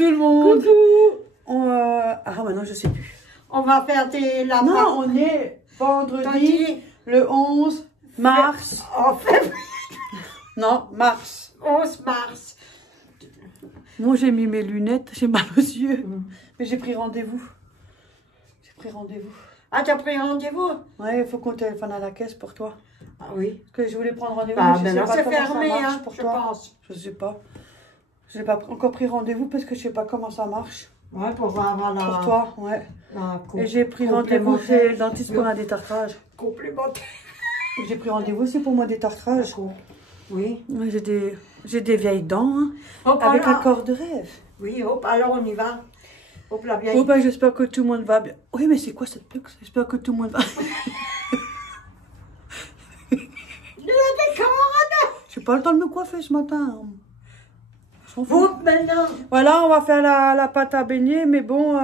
tout le monde. Coucou. Ah, maintenant, je sais plus. On va faire des lapins. Non, on est vendredi, le 11 mars. En février. Non, mars. 11 mars. Moi, j'ai mis mes lunettes, j'ai mal aux yeux. Mais j'ai pris rendez-vous. Ah, t'as pris rendez-vous? Ouais, il faut qu'on téléphone à la caisse pour toi. Ah oui. Parce que je voulais prendre rendez-vous, Bah, mais je sais maintenant pas c'est comment fermé, ça marche hein, pour je toi. pense. Je sais pas. Je n'ai pas encore pris rendez-vous parce que je sais pas comment ça marche. Ouais, pour avoir la... Pour toi, ouais. la Et j'ai pris rendez-vous chez complémentaire. le dentiste pour un détartrage. Complémentaire. J'ai pris rendez-vous aussi pour mon détartrage. Oui. Ouais, j'ai des vieilles dents, hein, Hop, avec un alors. corps de rêve. Oui, hop, alors on y va. Hop, la vieille. Oh ben j'espère que tout le monde va bien. Oui, mais c'est quoi cette pub? J'espère que tout le monde va. J'ai pas le temps de me coiffer ce matin. Je m'en fous. Hop, maintenant. Voilà, on va faire la pâte à beignet, mais bon,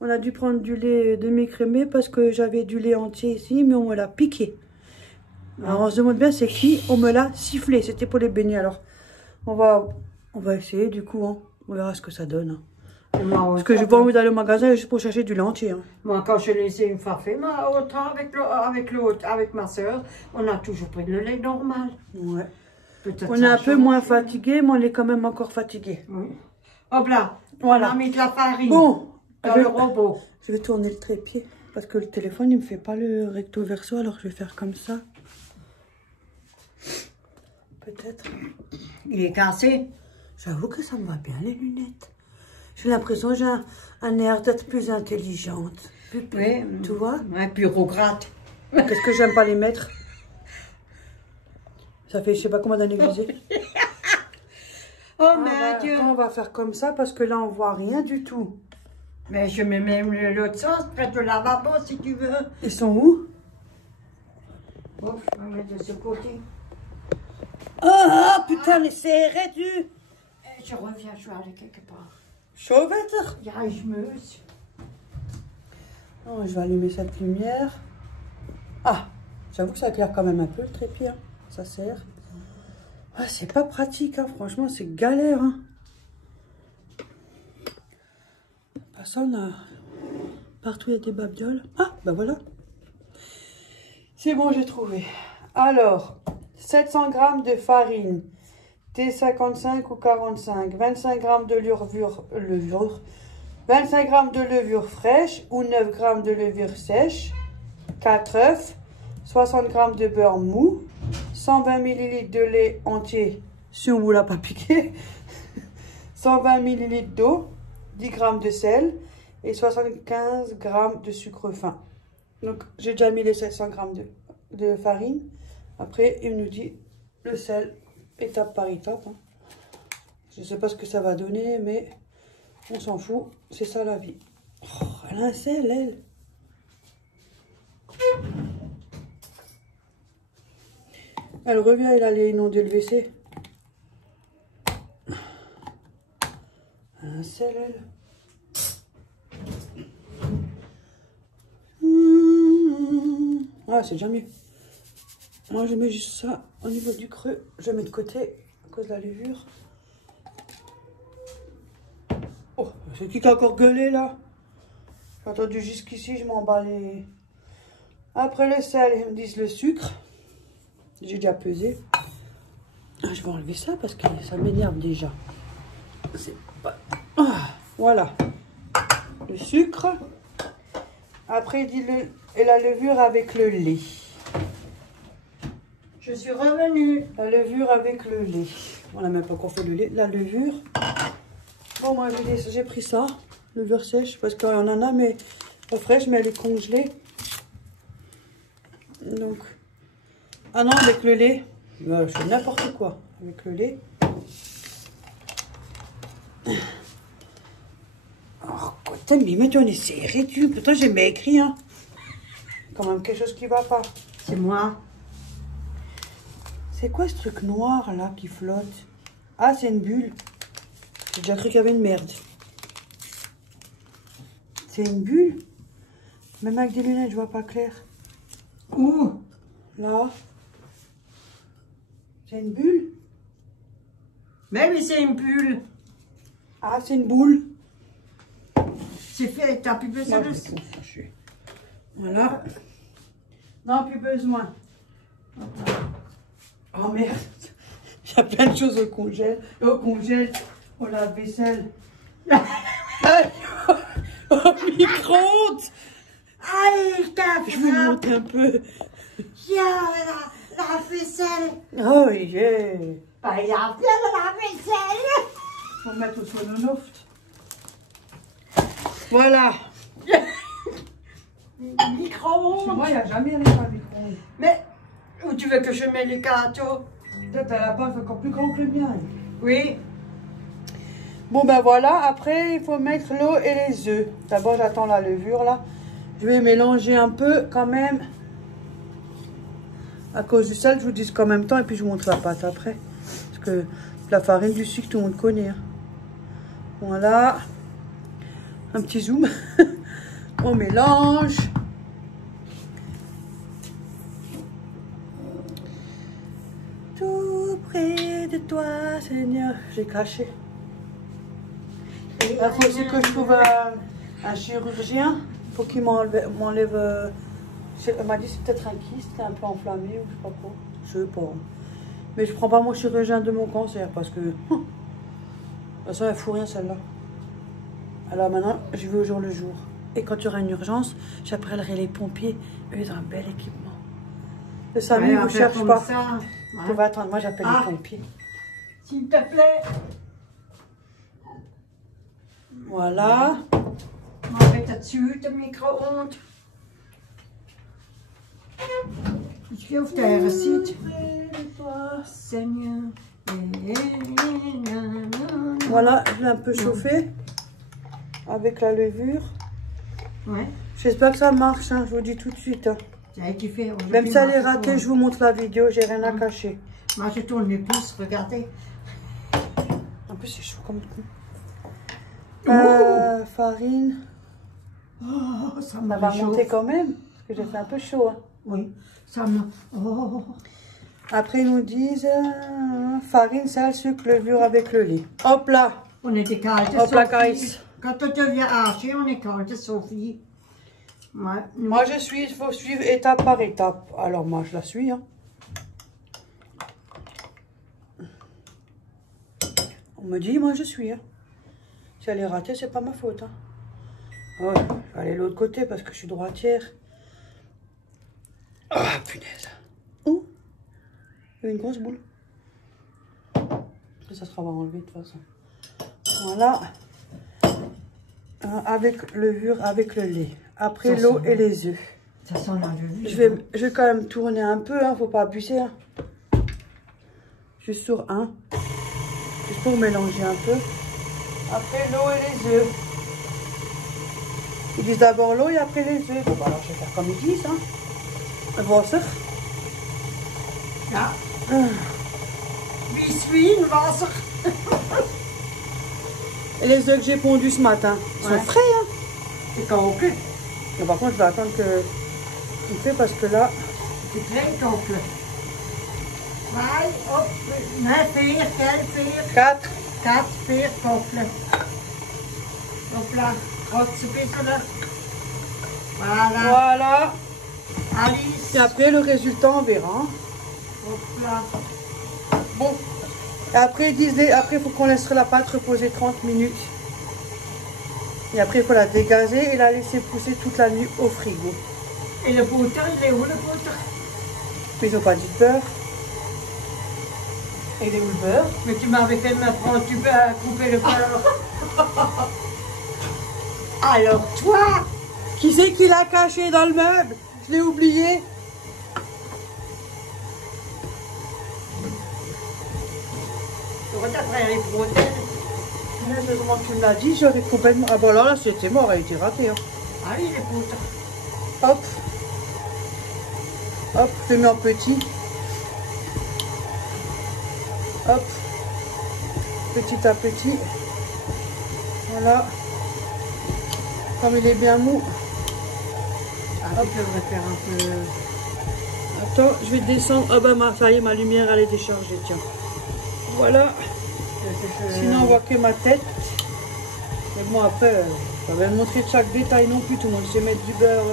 on a dû prendre du lait demi-crémé parce que j'avais du lait entier ici, mais on me l'a piqué. Alors on se demande bien c'est qui, on me l'a sifflé, c'était pour les beignets. Alors on va essayer du coup, hein. On verra ce que ça donne. Hein. Parce que j'ai pas envie d'aller au magasin juste pour chercher du lait entier. Hein. Moi, quand je laissais une fois fait, autant avec ma soeur, on a toujours pris le lait normal. Ouais. Peut-être On ça est a un peu changé. moins fatigué, mais on est quand même encore fatigué. Oui. Hop là, Voilà. on a mis de la farine Bon, dans le robot. je vais tourner le trépied parce que le téléphone il me fait pas le recto verso, alors je vais faire comme ça. Peut-être. Il est cassé. J'avoue que ça me va bien les lunettes. J'ai l'impression que j'ai un air d'être plus intelligente. Oui. Tu vois? Un bureaucrate. Qu'est-ce que j'aime pas les mettre? Ça fait je sais pas combien d'années que je disais. Oh Ah, mon Dieu. on va faire comme ça parce que là on voit rien du tout. Mais je mets même l'autre sens, près de lavabo si tu veux. Ils sont où? Hop, je vais mettre de ce côté. Ah putain, mais c'est rédu. Et je reviens, je vais aller quelque part. Chauvette. Ja, je meus. Oh, je vais allumer cette lumière. Ah, j'avoue que ça éclaire quand même un peu le trépied. Hein. Ça sert. Ah, c'est pas pratique, hein. Franchement, c'est galère. Hein. Personne a... Partout il y a des babioles. Ah, ben voilà. C'est bon, j'ai trouvé. Alors, 700 g de farine. T55 ou 45. 25 g de levure. 25 g de levure fraîche ou 9 g de levure sèche. 4 œufs. 60 g de beurre mou. 120 ml de lait entier, si on ne vous l'a pas piqué. 120 ml d'eau. 10 g de sel. Et 75 g de sucre fin. Donc, j'ai déjà mis les 700 g de farine. Après, il nous dit le sel, étape par étape. Hein. Je ne sais pas ce que ça va donner, mais on s'en fout. C'est ça la vie. Oh, elle a un sel, elle. Elle revient, elle allait inonder le WC. Un sel, elle. Ah, c'est déjà mieux. Moi, je mets juste ça au niveau du creux. Je mets de côté à cause de la levure. Oh, c'est qui a encore gueulé là? J'ai attendu jusqu'ici, je m'emballe les... Après le sel, ils me disent le sucre. J'ai déjà pesé. Ah, je vais enlever ça parce que ça m'énerve déjà. C'est pas... Ah, voilà. Le sucre. Après, il dit et la levure avec le lait. Je suis revenue. La levure avec le lait. On n'a même pas encore fait le lait. La levure. Bon, moi, j'ai pris ça. Levure sèche. Parce qu'on en a, mais pas fraîche, mais elle est congelée. Donc. Ah non, avec le lait. Je fais n'importe quoi. Avec le lait. Oh, quoi, t'aimes bien, tu en es serré, tu. Pourtant, j'ai bien écrit, hein. Quand même quelque chose qui va pas. C'est moi. C'est quoi ce truc noir là qui flotte? Ah, c'est une bulle. J'ai déjà cru qu'il y avait une merde. C'est une bulle? Même avec des lunettes, je vois pas clair. Où? Là. C'est une bulle? Mais oui, c'est une bulle. Ah, c'est une boule. C'est fait, t'as plus besoin de ça. Voilà. Non, plus besoin. Oh merde. Il y a plein de choses au congèle. Au lave-vaisselle. Au micro-ondes. Allez, Je vous montre un peu. La vaisselle. Oh yeah. Bah, il y a plein de la vaisselle. Faut mettre au sononoft. Voilà. Chez Micro-ondes. moi, il n'y a jamais rien à micro-ondes. Mais, où tu veux que je mette les gâteaux? Peut-être à la base encore plus grand que le mien. Oui. Bon ben voilà, après il faut mettre l'eau et les œufs. D'abord j'attends la levure là. Je vais mélanger un peu quand même. À cause du sel, je vous dis qu'en même temps et puis je vous montre la pâte après. Parce que la farine du sucre, tout le monde connaît. Hein. Voilà. Un petit zoom. On mélange. Tout près de toi, Seigneur. J'ai craché. Il faut aussi que je trouve un chirurgien pour qu'il m'enlève. Elle m'a dit c'est peut-être un kyste qui est un peu enflammé ou je sais pas quoi. Je sais pas. Mais je prends pas mon chirurgien de mon cancer parce que. De toute façon, elle fout rien celle-là. Alors maintenant, je vais au jour le jour. Et quand il y aura une urgence, j'appellerai les pompiers. Eux, ils ont un bel équipement. Le SAMU ne vous cherche pas. Vous pouvez attendre, moi j'appelle les pompiers. S'il te plaît. Voilà. On va mettre dessus le micro-ondes. Je vais ouvrir le site. Seigneur. Voilà, je l'ai un peu chauffé avec la levure. Ouais. J'espère que ça marche, hein, je vous dis tout de suite. Hein. Même si elle est ratée, je vous montre la vidéo, j'ai rien à cacher. Moi je tourne mes pouces, regardez. En plus c'est chaud comme tout. Farine. Oh, ça va monter quand même, parce que j'ai fait un peu chaud. Hein. Oui, ça m'a... Oh. Après ils nous disent farine, sel, sucre, levure avec le lait. Hop là. On est décalé. Hop là, Caïs. Quand tu deviens haché, on est calé, Sophie. Ouais, moi je suis, il faut suivre étape par étape. Alors moi je la suis. Hein. On me dit, moi je suis. Hein. Si elle est ratée, c'est pas ma faute. Hein. Oh, je vais aller de l'autre côté parce que je suis droitière. Ah, punaise. Oh, il y a une grosse boule. Ça sera enlevé de toute façon. Voilà. Avec levure, avec le lait. Après l'eau et les œufs. Ça sent la levure. Je vais quand même tourner un peu, hein, faut pas abuser. Hein. Juste sur un. Juste pour mélanger un peu. Après l'eau et les œufs. Ils disent d'abord l'eau et après les œufs. Bon, bah alors je vais faire comme ils disent. Hein. Wasser. Ja. Biscuit, Wasser. Et les œufs que j'ai pondus ce matin sont frais. Hein. C'est koken. Mais par contre, je vais attendre que il fait parce que là. C'est très koken. Ouais, hop. Nee, 4. 4, 4 koken. Hop là. Grote bisselen. Voilà. Voilà. Alice. Et après, le résultat, on verra. Hop là. Bon. Et après, ils disent, après, il faut qu'on laisse la pâte reposer 30 minutes. Et après, il faut la dégazer et la laisser pousser toute la nuit au frigo. Et le butter, il est où le butter? Ils n'ont pas dit de beurre. Et il est où le beurre? Mais tu m'avais fait me prendre, tu peux couper le beurre. Alors toi, qui c'est qui l'a caché dans le meuble? Je l'ai oublié. tu regarderais les bretelles. Heureusement que tu me l'as dit, j'aurais complètement... Ah bon là c'était mort, elle a été ratée. Hein. Ah oui, les butter. Hop. Hop, je le mets en petit. Hop. Petit à petit. Voilà. Comme il est bien mou. Ah, tu devrais faire un peu... Attends, je vais descendre. Ah bah ça y est, ma lumière elle est déchargée, tiens. Voilà. Sinon on voit que ma tête. Mais bon, après, ça va me montrer de chaque détail non plus. Tout le monde sait mettre du beurre.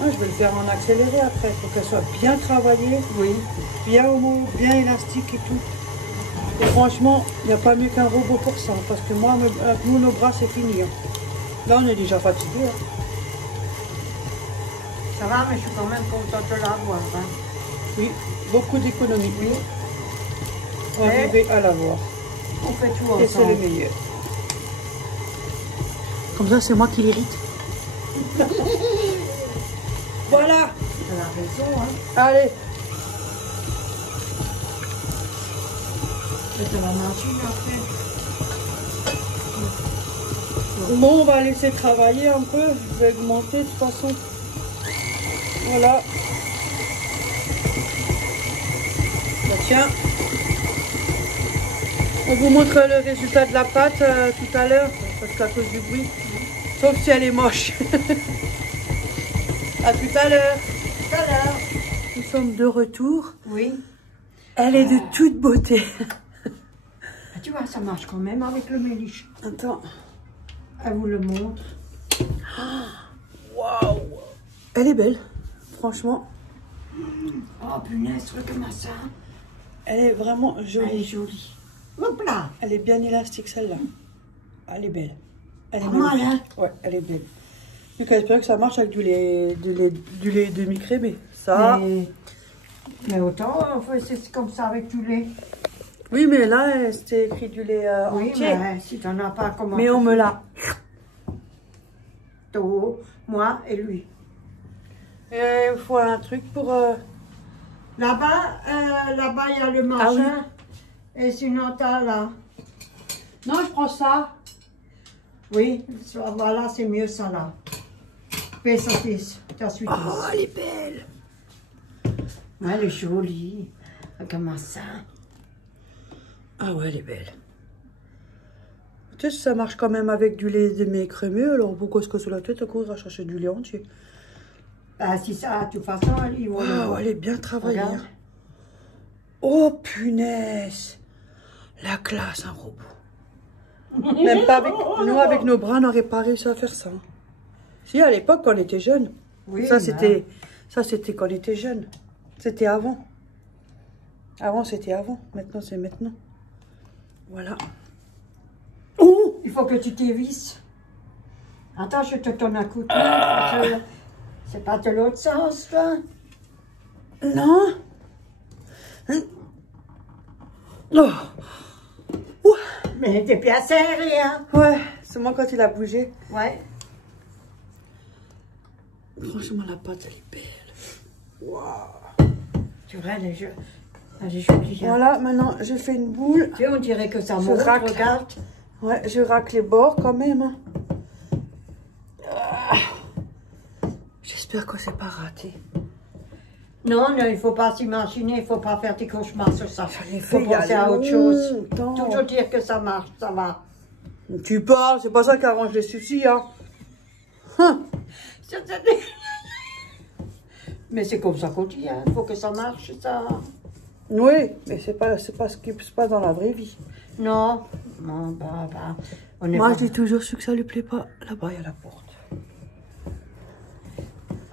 Ouais, je vais le faire en accéléré après. Il faut qu'elle soit bien travaillée, Oui. bien homo, bien élastique et tout. Et franchement, il n'y a pas mieux qu'un robot pour ça. Parce que moi, avec nous, nos bras, c'est fini. Hein. Là, on est déjà fatigué. Hein. Ça va, mais je suis quand même contente de l'avoir. Hein. Oui, beaucoup d'économies. Oui. On va arriver à l'avoir. On fait tout ensemble. Et c'est le meilleur. Comme ça, c'est moi qui l'irrite. Voilà. Elle a raison, hein. Allez. C'est la machine après. Bon, on va laisser travailler un peu. Je vais augmenter de toute façon. Voilà. Bah, tiens. On vous montre le résultat de la pâte tout à l'heure. Parce qu'à cause du bruit. Sauf si elle est moche. À tout à l'heure. Tout à l'heure. Nous sommes de retour. Oui. Elle est de toute beauté. Ah, tu vois, ça marche quand même avec le méliche. Attends. Elle vous le montre. Waouh. Elle est belle. Franchement. Oh punaise, regarde ça. Elle est vraiment jolie. Elle est jolie. Hop là. Elle est bien élastique celle-là. Elle est belle. Elle est Pas mal, magnifique. hein? Ouais, elle est belle. Donc j'espère que ça marche avec du lait demi-crémé. Ça. Mais autant, c'est comme ça avec du lait. Oui, mais là, c'était écrit du lait Oui, entier. mais si t'en as pas, comment? Mais on me l'a. Toi, moi et lui. Il faut un truc pour... Là-bas, il y a le machin. Et sinon, t'as là. Non, je prends ça. Oui, voilà, c'est mieux ça là. Fais ça, fils. Ta suite. Oh, elle est belle. Ouais, elle est jolie. Regarde ça. Ah ouais, elle est belle. Tu sais, ça marche quand même avec du lait demi-crémé, alors pourquoi est-ce que sur la tête, on courir à chercher du lait entier? Bah, si ça, de toute façon, ils vont le voir. Elle est bien travaillée. Regarde. Oh, punaise. La classe, un robot. Même pas avec... Nous, avec nos bras, on n'aurait pas réussi à faire ça. Si, à l'époque, quand on était jeunes. Oui, Ça, c'était quand on était jeunes. C'était avant. Avant, c'était avant. Maintenant, c'est maintenant. Voilà. Oh, il faut que tu t'évisses. Attends, je te donne un coup de main. C'est pas de l'autre sens, toi? Non. Oh. Ouh. Mais t'es bien serré, hein? Ouais, c'est moi quand il a bougé. Ouais. Franchement, la pâte, elle est belle. Waouh. Tu vois, elle est jolie. Hein? Voilà, maintenant, je fais une boule. Tu sais, on dirait que ça monte, regarde. Ouais, je racle les bords quand même. Hein. J'espère que c'est pas raté. Non, non, il ne faut pas s'imaginer, il ne faut pas faire des cauchemars sur ça. Il faut il y a penser à autre chose. longtemps. Toujours dire que ça marche, ça va. Tu parles, c'est pas ça qui arrange les soucis, hein. Mais c'est comme ça qu'on dit, hein. Il faut que ça marche, ça. Oui, mais c'est pas ce qui se passe dans la vraie vie. Non, non, on est Moi, pas... je dis toujours, ceux que ça lui plaît pas, là-bas, il y a la porte.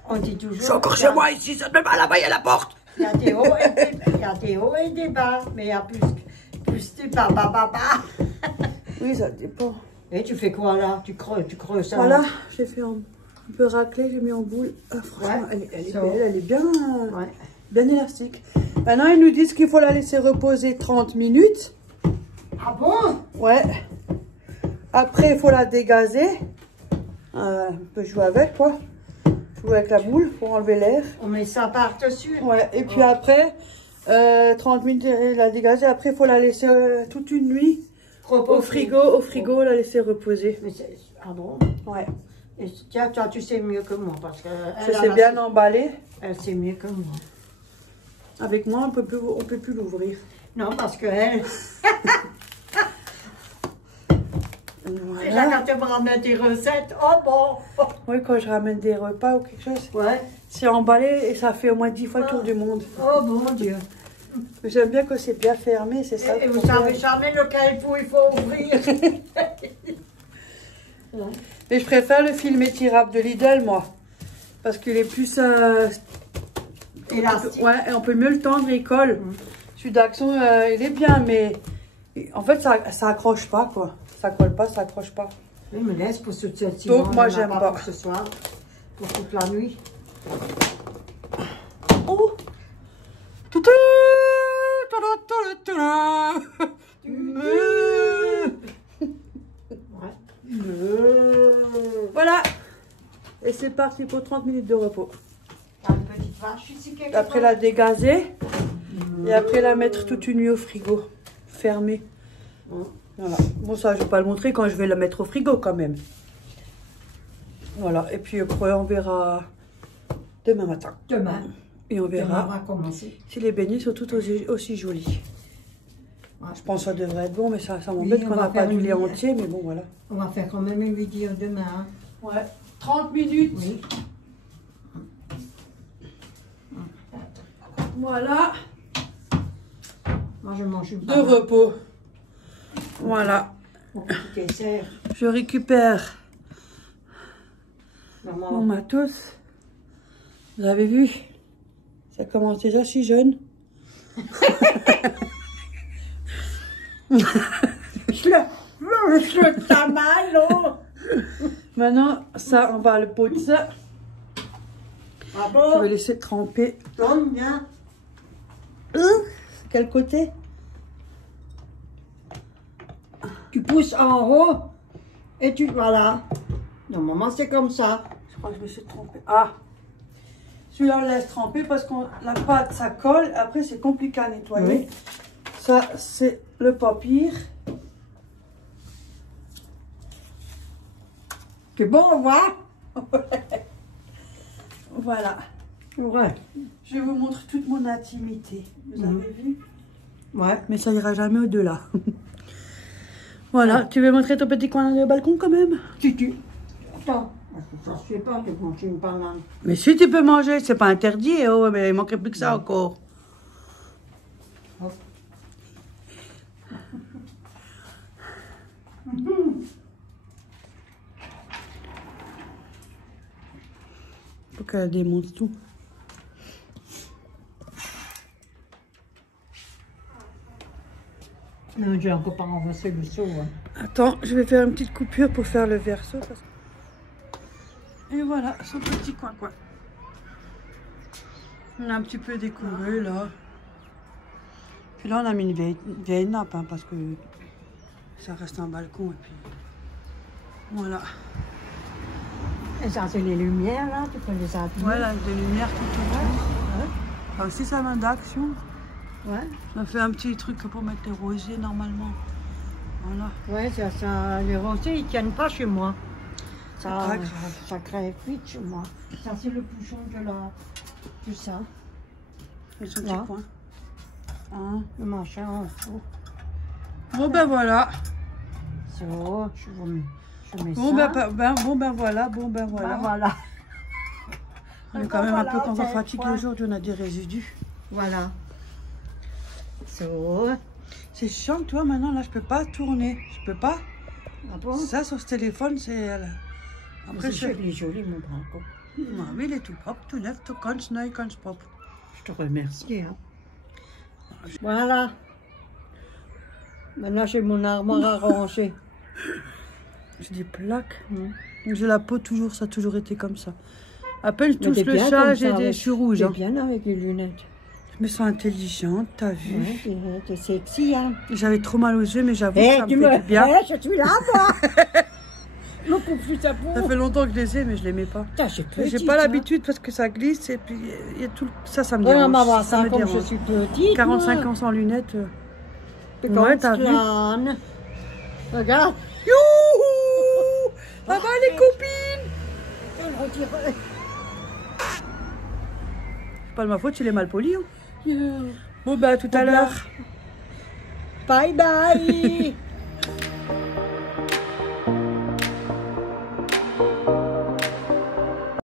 On dit toujours... Je suis encore chez moi ici, ça te plaît pas, là-bas, il y a la porte. Il y a des hauts et des, il y a des hauts et des bas, mais il y a plus des bas. Oui, ça dépend. Et tu fais quoi là? Tu creuses ça? Voilà, j'ai fait un peu racler, j'ai mis en boule. Ah, franchement, Ouais, elle est ça belle, elle est bien, Ouais. bien élastique. Maintenant, ils nous disent qu'il faut la laisser reposer 30 minutes. Ah bon? Ouais. Après, il faut la dégazer. On peut jouer avec, quoi. Jouer avec la boule pour enlever l'air. On met ça par-dessus? Ouais, et puis après, 30 minutes, la dégazer. Après, il faut la laisser toute une nuit au frigo, la laisser reposer. Mais ah bon? Ouais. Et tiens, toi, tu sais mieux que moi, parce que... Je sais bien emballer. Elle sait mieux que moi. Avec moi, on peut plus l'ouvrir. Non, parce que elle... Voilà. Déjà, quand tu me ramènes des recettes, oh bon! Oui, quand je ramène des repas ou quelque chose, Ouais. c'est emballé et ça fait au moins 10 fois le tour du monde. Oh mon Dieu! J'aime bien que c'est bien fermé, c'est ça. Et vous savez jamais lequel bout il faut ouvrir. Et je préfère le film étirable de Lidl, moi. Parce qu'il est plus... Élastique. Ouais, et on peut mieux le tendre, il colle. Celui d'Action, il est bien, mais... En fait, ça accroche pas, quoi. Ça colle pas, ça accroche pas. Il me laisse pour ce petit. Donc, moi, j'aime pas. Pour ce soir, pour toute la nuit. Oh! Voilà. Et c'est parti pour 30 minutes de repos. Une petite vache ici quelque Après la dégazer. Et après la mettre toute une nuit au frigo. Fermée. Voilà. Bon, ça, je vais pas le montrer quand je vais la mettre au frigo quand même. Voilà. Et puis après, on verra demain matin. Demain. Et on verra On va commencer. si les beignets sont toutes aussi jolies. Ouais. Je pense que ça devrait être bon, mais ça m'embête Oui, qu'on on va n'a pas faire du une lait nuit. entier, mais bon, voilà. On va faire quand même une vidéo demain. Hein. Ouais. 30 minutes. Oui. Voilà. Moi, je mange une De banane. repos. Voilà. Mon petit dessert. Je récupère Maman, mon matos. Vous avez vu? Ça commence déjà si jeune. je le sens mal, oh. Maintenant, ça, on va le pot de ça. Ah Je bon? vais laisser tremper. Donne bien. Quel côté? Tu pousses en haut et tu... Voilà. Normalement, c'est comme ça. Je crois que je me suis trompée. Ah! Celui-là, on le laisse tremper parce que la pâte, ça colle. Après, c'est compliqué à nettoyer. Oui. Ça, c'est le papier. C'est bon, on voit? Voilà. Ouais. Je vous montre toute mon intimité. Vous avez vu? Ouais. Mais ça ira jamais au-delà. Voilà. Tu veux montrer ton petit coin de balcon quand même? Tu. Attends. Je ne sais pas de manger une banane. Mais si tu peux manger, c'est pas interdit. Oh, mais il manquerait plus que ça encore. Faut qu'elle démonte tout. Non, j'ai encore pas renversé le seau. Hein. Attends, je vais faire une petite coupure pour faire le verso. Et voilà, son petit coin-coin. On a un petit peu décoré là. Puis là, on a mis une vieille nappe hein, parce que ça reste un balcon. Et puis voilà. Et ça, c'est les lumières, là, tu peux les allumer. Voilà, avec des lumières tout autour. Ah, aussi, ça main d'action. Ouais. On a fait un petit truc pour mettre les rosiers normalement. Voilà. Ouais, ça, les rosiers, ils tiennent pas chez moi. C'est pas grave. Ça crève vite chez moi. Ça, c'est le bouchon de ça. Et son Là. petit coin. Hein. Le machin en dessous. Bon ben voilà. So, je mets Bon ça. bon ben voilà. Ben voilà. On est quand même un peu quand on c'est fatigue froid. aujourd'hui, on a des résidus. Voilà. So. C'est chiant, toi, maintenant, là, je peux pas tourner. Je peux pas. Ah bon? Ça, sur ce téléphone, c'est... Après, C'est joli, joli, mon braco. Non, mais il est tout propre, tout neuf, tout ganz neu, ganz propre. Je te remercie. Hein. Voilà. Maintenant, j'ai mon armoire à ranger. J'ai des plaques. Mm. J'ai la peau toujours, ça a toujours été comme ça. À peine je Mais touche t'es le bien chat, comme j'ai ça, des avec- cheveux rouges. t'es Hein. bien avec les lunettes. Je me sens intelligente, t'as vu. Ouais, t'es sexy, hein. J'avais trop mal aux yeux, mais j'avoue Eh, que ça me tu fait me... du bien. Eh, je suis là, moi. Le coup plus ta peau. Ça fait longtemps que je les ai, mais je les mets pas. Putain, j'ai J'ai petite, pas hein. l'habitude parce que ça glisse et puis il y a tout ça me Ouais, dérange. maman, ça ça, me comme je dérange. suis petite. 45 moi. ans sans lunettes. T'es Ouais, comme t'as vu. Slan. Regarde. Youhou! Ça va les copines? Je le retirerai. C'est pas de ma faute, il est mal poli. Hein. Bon bah à tout à l'heure. Bye bye.